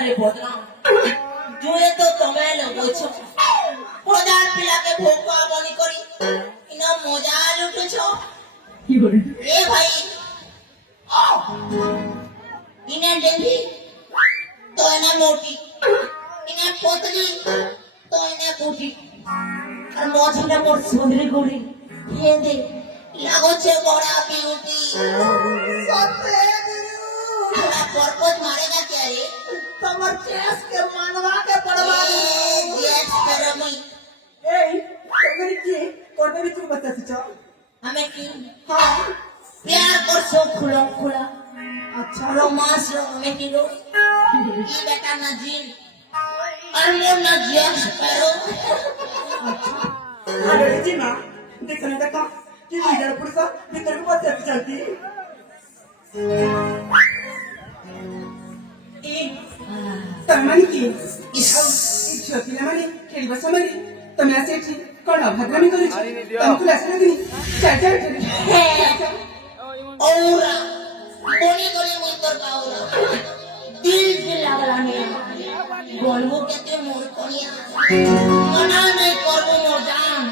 रे बदनाम जुए तो तमे लगोछ পদার পিলাকে ভোকা বনি করি ইনা মজা লুটুছ কি করে এ ভাই ইনে ডেঙ্গি তো এনে মোটি ইনে পতলি তো এনে পুটি আর মঝিটা মোর সুন্দরী গড়ি হে দে লাগোছে বড়া বিউটি সতে थोड़ा पर्पस मारेगा क्या रे कमर चेस के मानवा के पड़वा यस करमी ए तुम्हारी की कोटरी तू बता सच हमें की हां प्यार कर सो खुला खुला अच्छा रोमांस रो हमें की रो ये बेटा ना जीन और मोर ना जस करो अच्छा अरे जी ना देखने देखा कि लीडर पुरुष भीतर को बात चलती तमनी की छोटी मनी खेली बस मरी तमे असे छी कोण भद्रामी करू छी तुमको लस लगनी चल औरा कोनी कोनी मुतर काउरा दिल से लागला ने बोलबो केते मोर कोनिया मना नहीं करबो मोर जान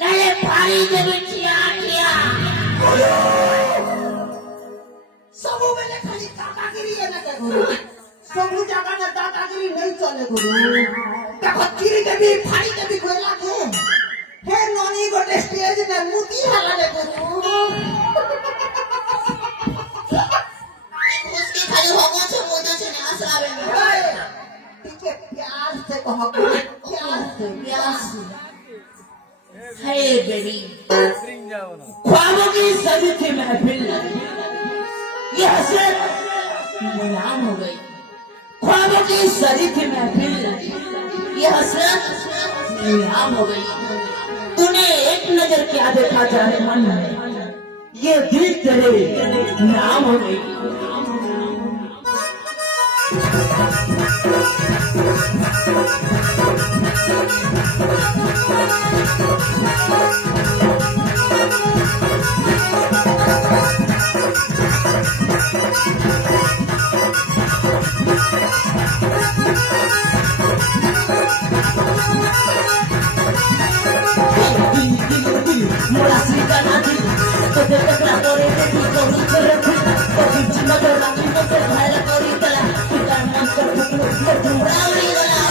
नले फाड़ी देबे छिया छिया सबो बेले खाली दादागिरी है ना गुरु सबु जगह ना दादागिरी नहीं चले गुरु देखो चिरी देवी फाड़ी देवी कोला के हे ननी गोटे स्टेज ने मुती हाला ले गुरु उसके खाली होगो छे मोदो छे ना आसरावे ठीक है प्यार से कहो प्यार से हे बेबी ख्वाबों की सभी थी महफिल ये हसरत नीलाम हो गई ख्वाबों की सजी थी महफिल ये हसरत नीलाम हो गई तूने एक नजर क्या देखा जाने मन में ये दिल तेरे नाम हो गई मोला सिकाना दी तो देखला करे ते कोई करे तो जिंदा तो लागी तो भाई करी तला कर मन कर तो तुमरावली गला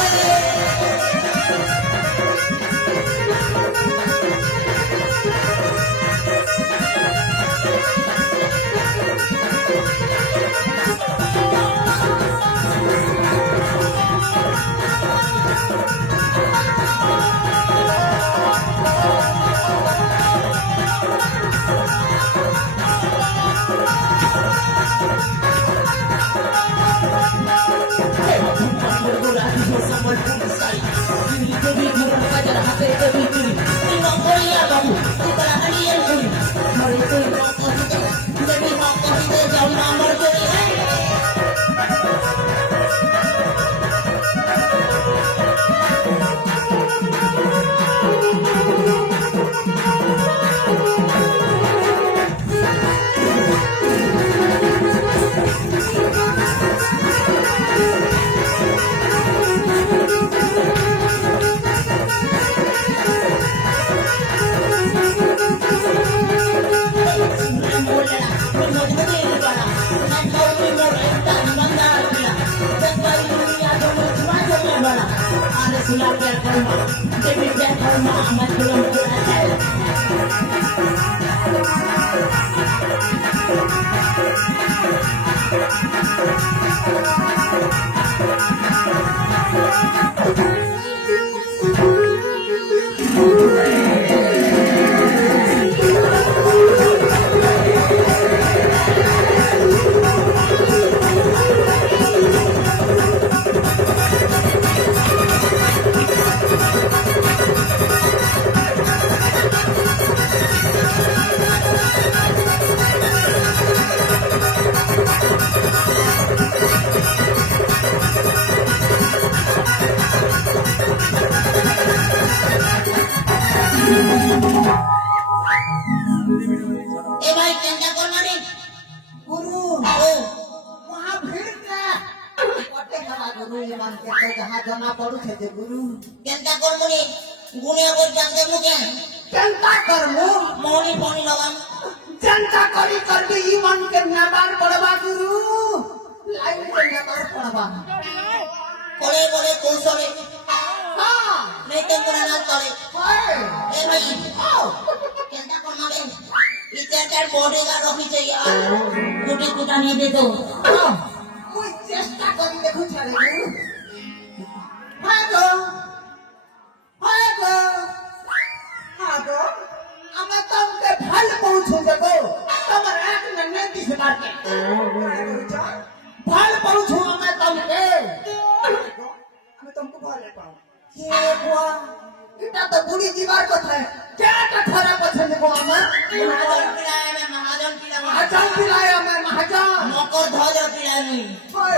কে তো যাহা জনা পড়ুছে যে গুরু কেনটা করমুনি গুনিয়া বই জানতে মুকে কেনতা করমু মনি ফনি লগাম जनता करी करबी ईमान के नबार पड़वा गुरु लाइन के नबार पड़वा कोले कोले कौशले हां नहीं तो पूरा ना चले हाय ए भाई आओ केनता करमाले इधर चार बॉडी का रखी चाहिए कुटी कुटा नहीं दे दो मुई चेष्टा करी देखु छारे गुरु हां गो हां गो আমরা তোমাকে ভাল পৌঁছে দেব তোমার এক না দিস মারকে ভাল পৌঁছো আমি তোমাকে আমি তোমাকে ভালো পাও কে বুয়া এটা তো বুড়ি দিবার কথা কেটা খারাপ আছে দেখো আমার महाजन पिला में महाजन पिलाया मैं महाजन मकर ध्वज पिला नहीं हाय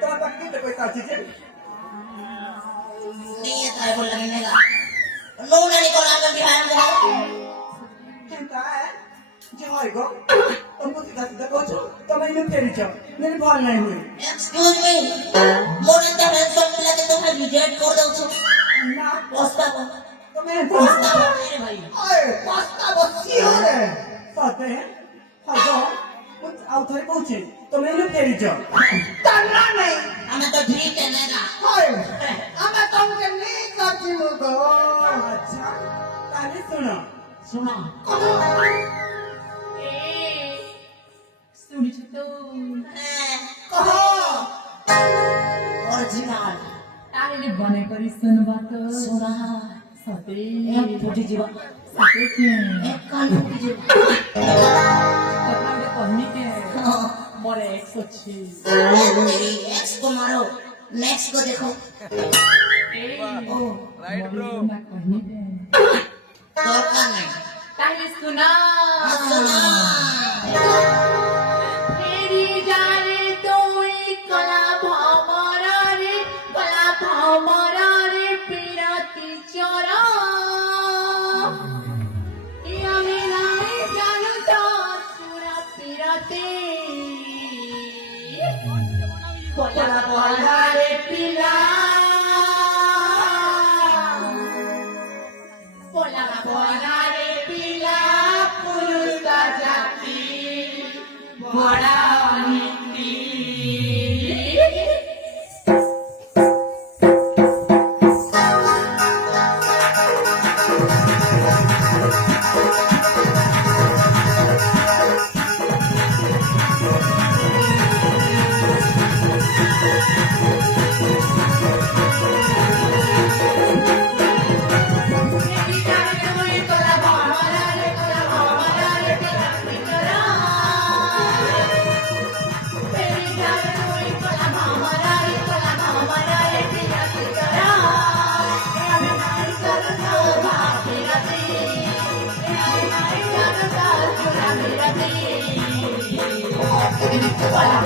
তোমার কি পয়সা আছে नहीं है तारे बोल लगने का नो नहीं को आगे बिहार में हो केनता है जे होय गो तुमको सीधा सीधा पूछो तो मैं इन्हें फेरी जाओ मेरी बाल नहीं हुई excuse me more in the handsome पिला के तुम्हें रिजेक्ट कर दो छो ना पोस्ता को तो मैं पोस्ता अरे भाई ओए पास्ता बच्ची हो रे साथे हाजो कुछ आउथरे पहुंचे तो मैं इन्हें फेरी जाओ तन्ना नहीं हमें तो ठीक है ना ओए हमें तुमके नहीं करती मुगो अच्छा ताली सुनो सुना শুনেছো তো कहो ओरिजिनल তাহলে মনে করি শুনবা তো सुना সতে एक फुटी जीवा সতে কি एक कान फुटी जीवा কথা বলে কহনি কে মরে 106 तेरी एक्स को मारो नेक्स्ट को देखो ओ রাইট ব্রো না কহনি কে दरकार नहीं তাহলে শোনা सुना ফেরি জানে তুই কলা ভমরারে পিরাতি চরা আমি নাই জানো তো সুরা পিরাতি কলা ভমরারে পিলা কলা ভমরারে পিলা পুরুষা জাতি বড়া নীতি Wala